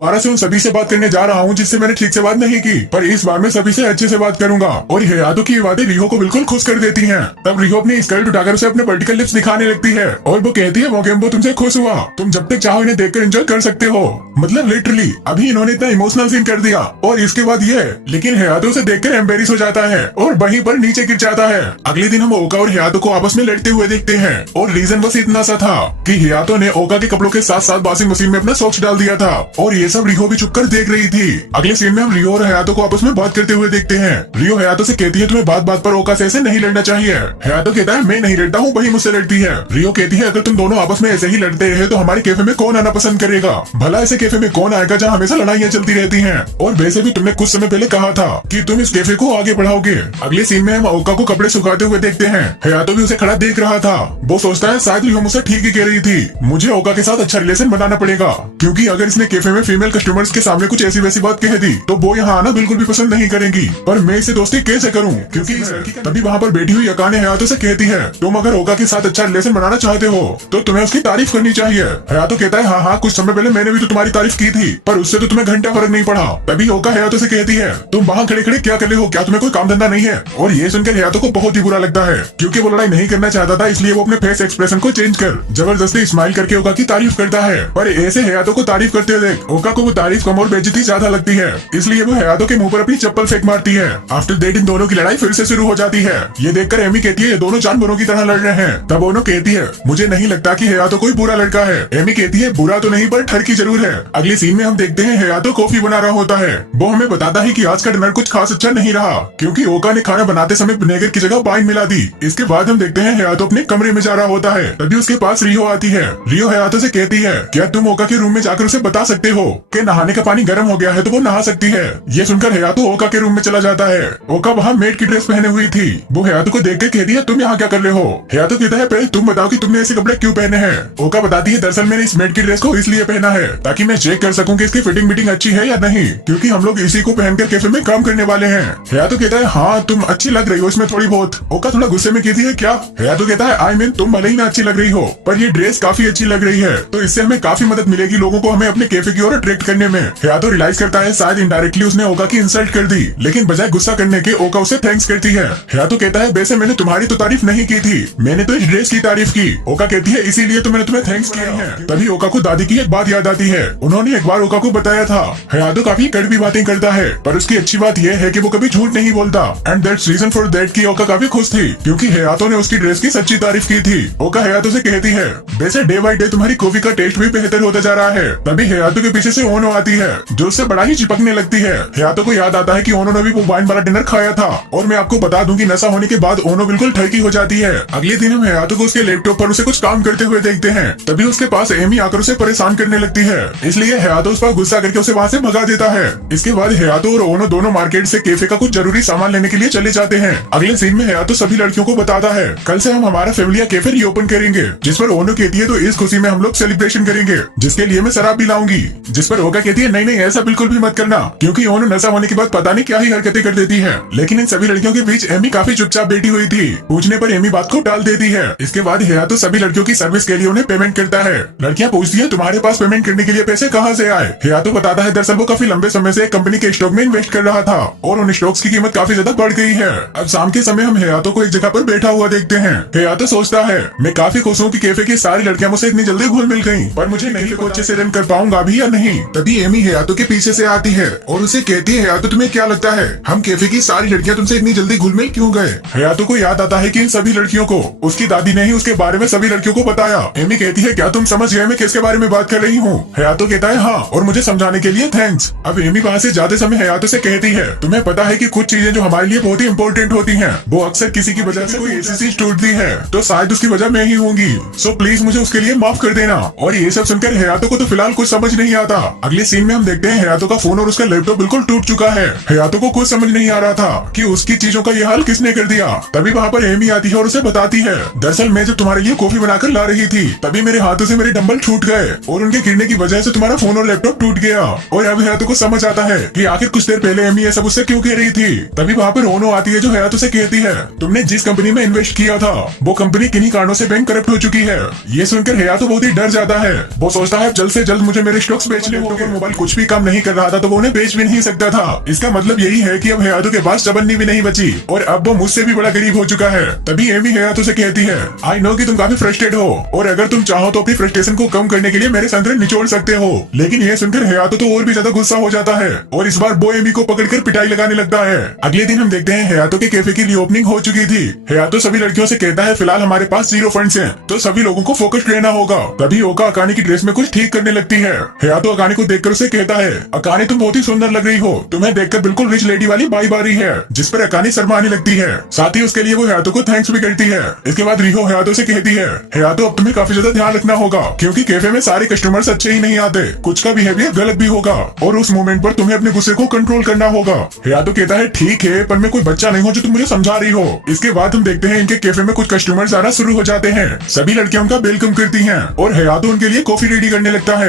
दोबारा से उन सभी से बात करने जा रहा हूँ जिससे मैंने ठीक से बात नहीं की, पर इस बार मैं सभी से अच्छे से बात करूंगा। और हयातो की बातें रिहो को बिल्कुल खुश कर देती हैं। तब रिहो अपनी स्कर्ट उठाकर उसे अपने वर्टिकल लिप्स दिखाने लगती है और वो कहती है मोगेम्बो तुमसे खुश हुआ, तुम जब तक चाहो इन्हें देखकर एंजॉय कर सकते हो। मतलब लिटरली अभी इन्होंने इतना इमोशनल सीन कर दिया। और इसके बाद ये लेकिन हयातो उसे देखकर एम्बेरिस हो जाता है और वहीं पर नीचे गिर जाता है। अगले दिन हम ओका और हयातो को आपस में लड़ते हुए देखते हैं और रीजन बस इतना सा था कि हयातो ने ओका के कपड़ों के साथ साथ वॉशिंग मशीन में अपना सॉक्स डाल दिया था और ये सब रिहो भी छुपकर देख रही थी। अगले सीन में हम रिहो और हयातो को आपस में बात करते हुए देखते हैं। रिहो हयातो से कहती है तुम्हें बात बात पर ओका से ऐसे नहीं लड़ना चाहिए। हयातो कहता है मैं नहीं लड़ता हूँ, वही मुझसे लड़ती है। रिहो कहती है अगर तुम दोनों आपस में ऐसे ही लड़ते रहे तो हमारे कैफे में कौन आना पसंद करेगा। भला ऐसे कैफे में कौन आएगा जहाँ हमेशा लड़ाइयाँ चलती रहती हैं। और वैसे भी तुमने कुछ समय पहले कहा था कि तुम इस कैफे को आगे बढ़ाओगे। अगले सीन में हम ओका को कपड़े सुखाते हुए देखते हैं। हयातो भी उसे खड़ा देख रहा था। वो सोचता है शायद रिहो मुझसे ठीक ही कह रही थी, मुझे ओका के साथ अच्छा रिलेशन बनाना पड़ेगा, क्योंकि अगर इसने कैफे में फीमेल कस्टमर्स के सामने कुछ ऐसी वैसी बात कह दी तो वो यहाँ आना बिल्कुल भी पसंद नहीं करेंगी। पर मैं इसे दोस्ती कैसे करूँ, क्योंकि तभी वहाँ पर बैठी हुई अकाने हयातो से कहती है तुम अगर ओका के साथ अच्छा रिलेशन बनाना चाहते हो तो तुम्हें उसकी तारीफ करनी चाहिए। हयातो कहता है हाँ हाँ कुछ समय पहले मैंने भी तो तुम्हारी तारीफ की थी, पर उससे तो तुम्हें घंटा फर्क नहीं पड़ा। तभी ओका हयातो से कहती है तुम वहाँ खड़े खड़े क्या कर रहे हो, क्या तुम्हें कोई काम धंधा नहीं है। और ये सुनकर हयातो को बहुत ही बुरा लगता है, क्योंकि वो लड़ाई नहीं करना चाहता था, इसलिए वो अपने फेस एक्सप्रेशन को चेंज कर जबरदस्ती स्माइल करके ओका की तारीफ करता है। पर ऐसे हयातो को तारीफ करते हुए देख ओका को वो तारीफ कम और बेइज्जती ज्यादा लगती है, इसलिए वो हयातो के मुंह पर अपनी चप्पल फेंक मारती है। आफ्टर दैट इन दोनों की लड़ाई फिर से शुरू हो जाती है। ये देखकर एमी कहती है ये दोनों जानवरों की तरह लड़ रहे हैं। तब ओनो कहती है मुझे नहीं लगता कि हयातो कोई बुरा लड़का है। एमी कहती है बुरा तो नहीं पर ठरकी जरूर है। अगले सीन में हम देखते हैं हयातो कॉफी बना रहा होता है। वो हमें बताता है कि आज का डिनर कुछ खास अच्छा नहीं रहा, क्योंकि ओका ने खाना बनाते समय विनेगर की जगह वाइन मिला दी। इसके बाद हम देखते हैं हयातो अपने कमरे में जा रहा होता है। तभी उसके पास रिहो आती है। रिहो हयातो से कहती है क्या तुम ओका के रूम में जाकर उसे बता सकते हो कि नहाने का पानी गर्म हो गया है तो वो नहा सकती है। ये सुनकर हयातो ओका के रूम में चला जाता है। ओका वहाँ मेड की ड्रेस पहने हुई थी। वो हयातो को देख के कहती है तुम यहाँ क्या कर रहे हो। हयातो कहता है पहले तुम बताओ कि तुमने ऐसे कपड़े क्यों पहने हैं। ओका बताती है दरअसल मैंने इस मेड की ड्रेस को इसलिए पहना है ताकि मैं चेक कर सकूं कि इसकी फिटिंग बिटिंग अच्छी है या नहीं, क्योंकि हम लोग इसी को पहनकर कैफे में काम करने वाले हैं। हयातो कहता है हाँ तुम अच्छी लग रही हो इसमें थोड़ी बहुत। ओका थोड़ा गुस्से में कहती है क्या। हयातो कहता है आई मीन तुम भले ही ना अच्छी लग रही हो पर ये ड्रेस काफी अच्छी लग रही है, तो इससे हमें काफी मदद मिलेगी लोगों को हमें अपने कैफे की ओर अट्रैक्ट करने में। हयातो रियलाइज करता है शायद इनडायरेक्टली उसने ओका की इंसल्ट कर दी, लेकिन बजाय गुस्सा करने के ओका उसे थैंक्स करती है। हयातो कहता है वैसे मैंने तुम्हारी तो तारीफ नहीं की थी, मैंने तो इस ड्रेस की तारीफ की। ओका कहती है इसीलिए तो मैंने तुम्हें थैंक्स किया है। तभी ओका को दादी की एक बात याद आती है। उन्होंने एक बार ओका को बताया था हयातो काफी कड़वी बातें करता है, पर उसकी अच्छी बात यह है कि वो कभी झूठ नहीं बोलता। And that's reason for that कि ओका काफी खुश थी, क्योंकि हयातो ने उसकी ड्रेस की सच्ची तारीफ की थी। ओका हयातो से कहती है वैसे डे बाई डे तुम्हारी कॉफी का टेस्ट भी बेहतर होता जा रहा है। तभी हयातो के पीछे से ओनो आती है जो उससे बड़ा ही चिपकने लगती है। हयातो को याद आता है कि ओनो ने भी वो वाइन वाला डिनर खाया था, और मैं आपको बता दूं कि नशा होने के बाद ओनो बिल्कुल ठरकी हो जाती है। अगले दिन हम हयातो को उसके लैपटॉप पर उसे कुछ काम करते हुए देखते हैं। तभी उसके पास एमी आकर उसे परेशान करने लगती है, इसलिए हयातो उस पर गुस्सा करके उसे वहाँ से भगा देता है। इसके बाद हयातो और ओनो दोनों मार्केट से कैफे का कुछ जरूरी सामान लेने के लिए चले जाते हैं। अगले सीन में हयातो सभी लड़कियों को बताता है कल से हम हमारा फैमिली कैफे रीओपन करेंगे, जिस पर ओनो कहती है तो इस खुशी में हम लोग सेलिब्रेशन करेंगे, जिसके लिए मैं शराब भी लाऊंगी। जिस पर ओका कहती है नहीं नहीं ऐसा बिल्कुल भी मत करना, क्योंकि ओनो नशा होने के बाद पता नहीं क्या ही हरकतें कर देती है। लेकिन इन सभी लड़कियों के बीच एमी काफी चुपचाप बैठी हुई थी। पूछने पर एमी बात को टाल देती है। इसके बाद हयातो सभी लड़कियों की सर्विस के लिए उन्हें पेमेंट करता है। लड़कियां पूछती है तुम्हारे पास पेमेंट करने के लिए पैसे कहाँ से आए। हयातो बताता है दरअसल वो काफी लंबे समय से एक कंपनी के स्टॉक में इन्वेस्ट कर रहा था और उन स्टॉक्स की कीमत काफी ज्यादा बढ़ गई है। अब शाम के समय हम हयातो को एक जगह पर बैठा हुआ देखते हैं। हयातो सोचता है मैं काफी खुश हूँ कि कैफे की सारी लड़कियां मुझसे इतनी जल्दी घुल मिल गयी, पर मुझे नहीं को अच्छे से रन कर पाऊंगा भी या नहीं। तभी एमी हयातो के पीछे से आती है और उसे कहती है हयातो तुम्हें क्या लगता है हम कैफे की सारी लड़कियां तुमसे इतनी जल्दी घुल मिल क्यों गए। हयातो को याद आता है कि इन सभी लड़कियों को उसकी दादी ने ही उसके बारे में सभी लड़कियों को बताया। एमी कहती है क्या तुम समझ गए मैं किसके बारे में बात कर रही हूँ। हयातो कहता है हाँ, और मुझे समझाने के लिए थैंक्स। अब एमी वहाँ से जाते समय हयातो से कहती है तुम्हें पता है कि कुछ चीजें जो हमारे लिए बहुत ही इंपॉर्टेंट होती हैं वो अक्सर किसी की वजह से कोई ऐसी चीज टूटती है तो शायद उसकी वजह मैं ही होंगी, सो प्लीज मुझे उसके लिए माफ कर देना। और ये सब सुनकर हयातो को तो फिलहाल कुछ समझ नहीं आता। अगले सीन में हम देखते हैं हयातो का फोन और उसका लैपटॉप बिल्कुल टूट चुका है। हयातो को कुछ समझ नहीं आ रहा था कि उसकी चीजों का ये हाल किसने कर दिया। तभी वहाँ पर एमी आती है और उसे बताती है दरअसल मैं जब तुम्हारे लिए कॉफी बनाकर ला रही थी तभी मेरे हाथों से मेरे डंबल छूट गए और उनके गिरने की वजह से तुम्हारा फोन और लैपटॉप टूट गया। और अब हयातो को समझ आता है कि आखिर कुछ देर पहले एमी ये सब उससे क्यों कह रही थी। तभी वहाँ पर ओनो आती है जो हयातो से कहती है तुमने जिस कंपनी में इन्वेस्ट किया था वो कंपनी किन्हीं कारणों से बैंक करप्ट हो चुकी है। ये सुनकर हयातो बहुत ही डर जाता है। वो सोचता है जल्द से जल्द मुझे मेरे स्टॉक्स बेचने पिछले होंगे मोबाइल कुछ भी काम नहीं कर रहा था तो वो उन्हें बेच भी नहीं सकता था। इसका मतलब यही है कि अब हयातो के पास चबन्नी भी नहीं बची और अब वो मुझसे भी बड़ा गरीब हो चुका है। तभी एमी हयातो से कहती है, आई नो कि तुम काफी फ्रस्ट्रेट हो और अगर तुम चाहो तो अपनी फ्रस्ट्रेशन को कम करने के लिए मेरे संतरे निचोड़ सकते हो। लेकिन यह सुनकर हयातो तो और भी ज्यादा गुस्सा हो जाता है और इस बार वो एमी को पकड़कर पिटाई लगाने लगता है। अगले दिन हम देखते हैं हयातो के कैफे की रीओपनिंग हो चुकी थी। हयातो सभी लड़कियों से कहता है, फिलहाल हमारे पास 0 फंड्स हैं, तो सभी लोगों को फोकस्ड रहना होगा। तभी ओका अकाने की ड्रेस में कुछ ठीक करने लगती है। हयातो अकाने को देखकर उसे कहता है, अकाने तुम बहुत ही सुंदर लग रही हो, तुम्हें देखकर बिल्कुल रिच लेडी वाली बाई बारी है। जिस पर अकाने शर्माने लगती है। साथ ही उसके लिए वो हयातो को थैंक्स भी करती है। इसके बाद रिहो हयातो से कहती है, हयातो अब तुम्हें काफी ज्यादा ध्यान रखना होगा क्योंकि कैफे में सारे कस्टमर्स अच्छे ही नहीं आते, कुछ का बिहेवियर गलत भी होगा और उस मोमेंट पर तुम्हें अपने गुस्से को कंट्रोल करना होगा। हयातो कहता है, ठीक है, पर मैं कोई बच्चा नहीं हूँ जो तुम मुझे समझा रही हो। इसके बाद हम देखते हैं इनके कैफे में कुछ कस्टमर्स आना शुरू हो जाते हैं। सभी लड़कियां उनका वेलकम करती हैं और हयातो उनके लिए कॉफी रेडी करने लगता है।